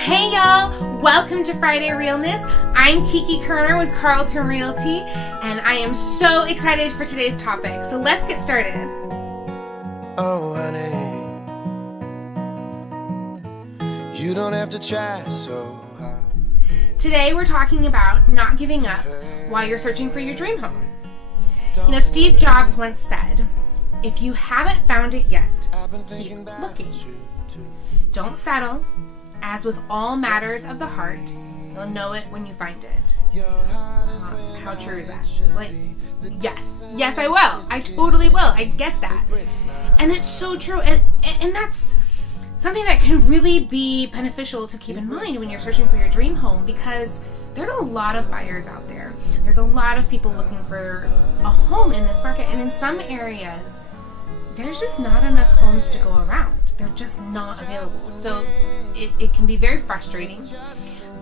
Hey y'all, welcome to Friday Realness. I'm Kiki Kerner with Carlton Realty, and I am so excited for today's topic. So let's get started. Oh honey, you don't have to try so hard. Today we're talking about not giving up while you're searching for your dream home. You know, Steve Jobs once said, if you haven't found it yet, keep looking. Don't settle. As with all matters of the heart, you'll know it when you find it. How true is that? Like, yes, I will. I totally will. I get that. And it's so true. And that's something that can really be beneficial to keep in mind when you're searching for your dream home, because there's a lot of buyers out there. There's a lot of people looking for a home in this market. And in some areas, there's just not enough homes to go around. They're just not available. So it can be very frustrating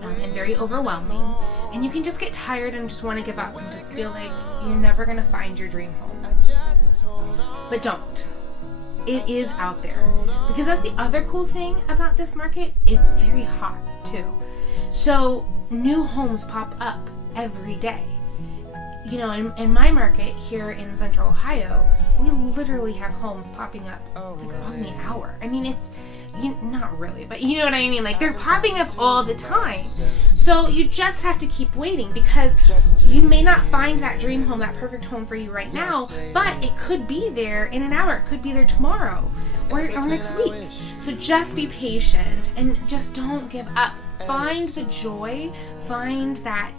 and very overwhelming. And you can just get tired and just want to give up and just feel like you're never going to find your dream home. But don't. It is out there. Because that's the other cool thing about this market. It's very hot too. So new homes pop up every day. You know, in my market here in Central Ohio, we literally have homes popping up like on the hour. I mean, it's not really, but you know what I mean? Like, they're popping up all the time. So you just have to keep waiting, because you may not find that dream home, that perfect home for you right now, but it could be there in an hour. It could be there tomorrow or next week. So just be patient and just don't give up. Find the joy, find that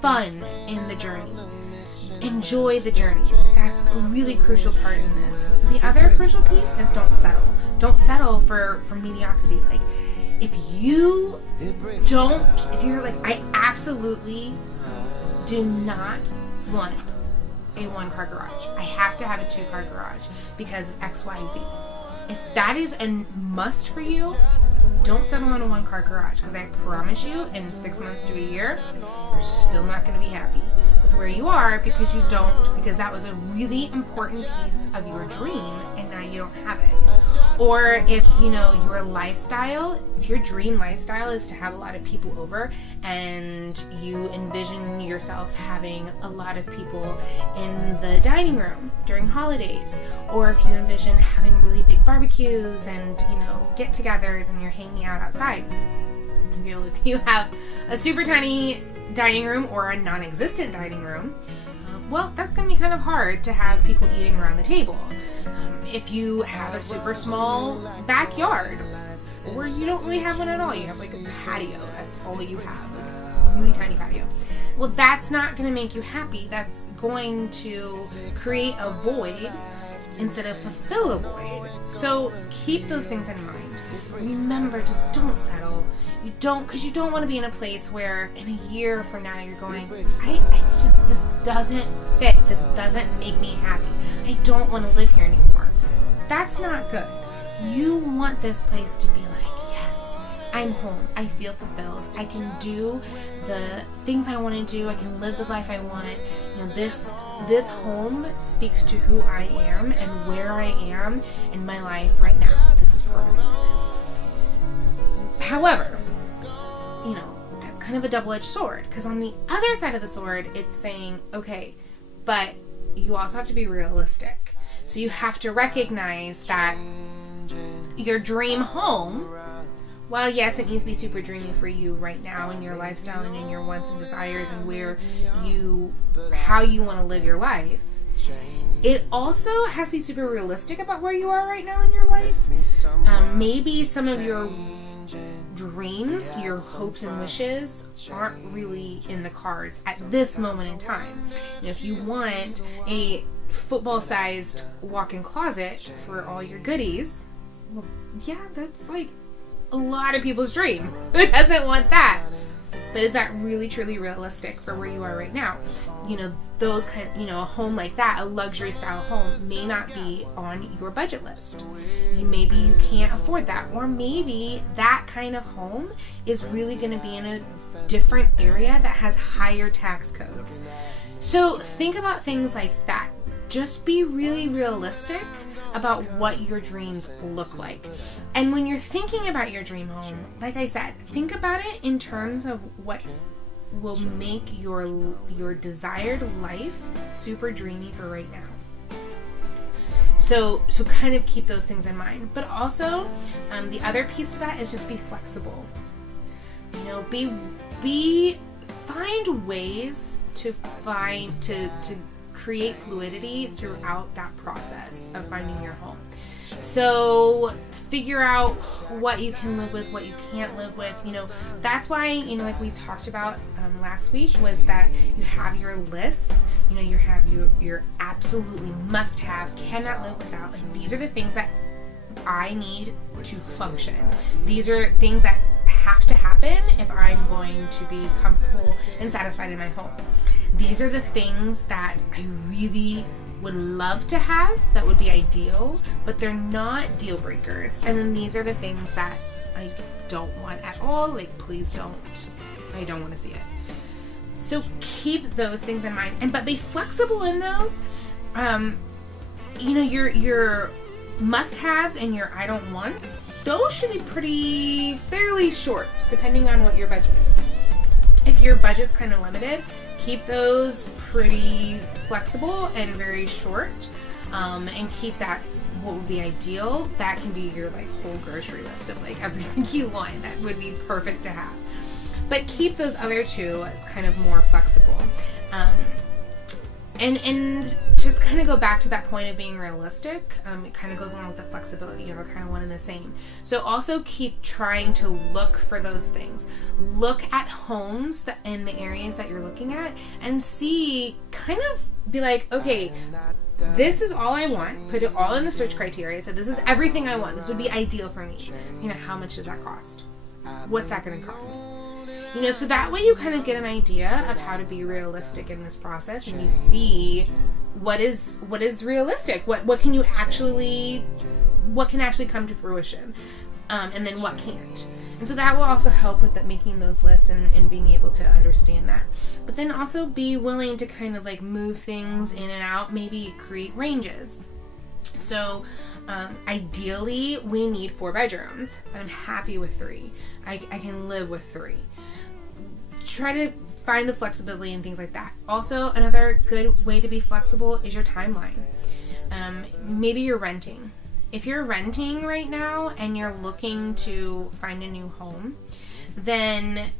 fun in the journey. Enjoy the journey. That's a really crucial part in this. The other crucial piece is don't settle. Don't settle for mediocrity. Like, if you're like, I absolutely do not want a 1-car garage. I have to have a 2-car garage because of XYZ. If that is a must for you, don't settle on a 1-car garage, because I promise you, in 6 months to a year, you're still not going to be happy with where you are, because that was a really important piece of your dream and now you don't have it. Or if your dream lifestyle is to have a lot of people over and you envision yourself having a lot of people in the dining room during holidays, or if you envision having really big barbecues and get-togethers and you're hanging out outside. If you have a super tiny dining room or a non-existent dining room, well, that's going to be kind of hard to have people eating around the table. If you have a super small backyard, or you don't really have one at all, you have like a patio, that's all you have, like a really tiny patio. Well, that's not going to make you happy. That's going to create a void instead of fulfill a void. So keep those things in mind. Remember, just don't settle. Because you don't want to be in a place where in a year from now you're going, this doesn't fit. This doesn't make me happy. I don't want to live here anymore. That's not good. You want this place to be like, yes, I'm home. I feel fulfilled. I can do the things I want to do. I can live the life I want. This home speaks to who I am and where I am in my life right now. This is perfect. However, that's kind of a double-edged sword, because on the other side of the sword, it's saying, okay, but you also have to be realistic. So you have to recognize that your dream home, while yes, it needs to be super dreamy for you right now in your lifestyle and in your wants and desires and how you want to live your life, it also has to be super realistic about where you are right now in your life. Maybe some of your dreams, your hopes and wishes aren't really in the cards at this moment in time. If you want a football-sized walk-in closet for all your goodies, well, yeah, that's like a lot of people's dream. Who doesn't want that? But is that really truly realistic for where you are right now? Those a home like that, a luxury style home, may not be on your budget list. Maybe you can't afford that, or maybe that kind of home is really going to be in a different area that has higher tax codes. So think about things like that. just be really realistic about what your dreams look like. And when you're thinking about your dream home, like I said, think about it in terms of what will make your desired life super dreamy for right now. So kind of keep those things in mind. But also, the other piece to that is just be flexible. You know, find ways to create fluidity throughout that process of finding your home. So figure out what you can live with, what you can't live with. You know, that's why, you know, like we talked about last week, was that you have your lists. You know, you have your absolutely must have, cannot live without. Like, these are the things that I need to function. These are things that have to happen if I'm going to be comfortable and satisfied in my home. These are the things that I really would love to have, that would be ideal, but they're not deal breakers. And then these are the things that I don't want at all. Like, please don't. I don't want to see it. So keep those things in mind, but be flexible in those. You know, your must-haves and your I don't wants, those should be fairly short, depending on what your budget is. If your budget's kind of limited, keep those pretty flexible and very short, and keep that what would be ideal. That can be your like whole grocery list of like everything you want. That would be perfect to have. But keep those other two as kind of more flexible. And just kind of go back to that point of being realistic. It kind of goes along with the flexibility. You know, they're kind of one and the same. So also keep trying to look for those things. Look at homes in the areas that you're looking at and see, kind of be like, okay, this is all I want. Put it all in the search criteria. So this is everything I want. This would be ideal for me. You know, how much does that cost? What's that going to cost me? You know, so that way you kind of get an idea of how to be realistic in this process, and you see what is realistic, what can actually come to fruition, and then what can't. And so that will also help with making those lists and being able to understand that. But then also be willing to kind of like move things in and out, maybe create ranges. So ideally we need 4 bedrooms, but I'm happy with 3. I can live with 3. Try to find the flexibility and things like that. Also, another good way to be flexible is your timeline. Maybe you're renting. If you're renting right now and you're looking to find a new home, then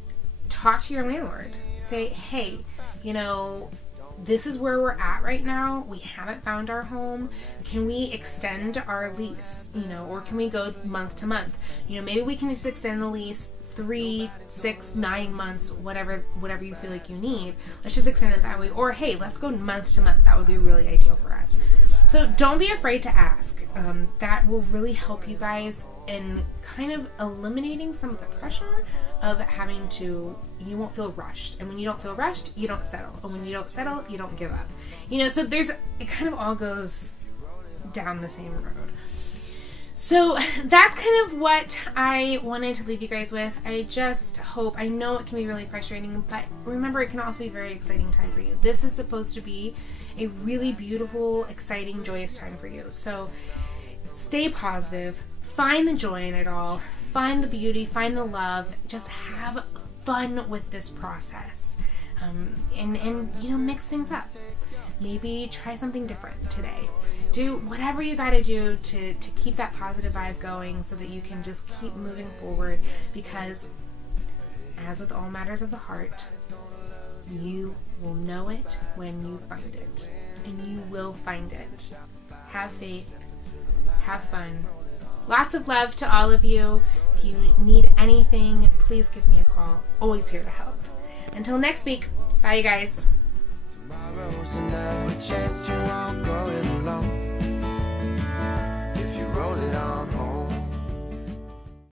talk to your landlord. Say, hey, you know, this is where we're at right now. We haven't found our home. Can we extend our lease? You know, or can we go month to month? You know, maybe we can just extend the lease 3, 6, 9 months, whatever you feel like you need. Let's just extend it that way. Or hey, let's go month to month. That would be really ideal for us. So don't be afraid to ask. That will really help you guys in kind of eliminating some of the pressure of having to, you won't feel rushed. And when you don't feel rushed, you don't settle. And when you don't settle, you don't give up. You know, so it kind of all goes down the same road. So that's kind of what I wanted to leave you guys with. I just hope, I know it can be really frustrating, but remember, it can also be a very exciting time for you. This is supposed to be a really beautiful, exciting, joyous time for you. So stay positive, find the joy in it all, find the beauty, find the love, just have fun with this process. And you know, mix things up. Maybe try something different today. Do whatever you got to do to keep that positive vibe going so that you can just keep moving forward, because as with all matters of the heart, you will know it when you find it, and you will find it. Have faith, have fun. Lots of love to all of you. If you need anything, please give me a call. Always here to help. Until next week, bye you guys.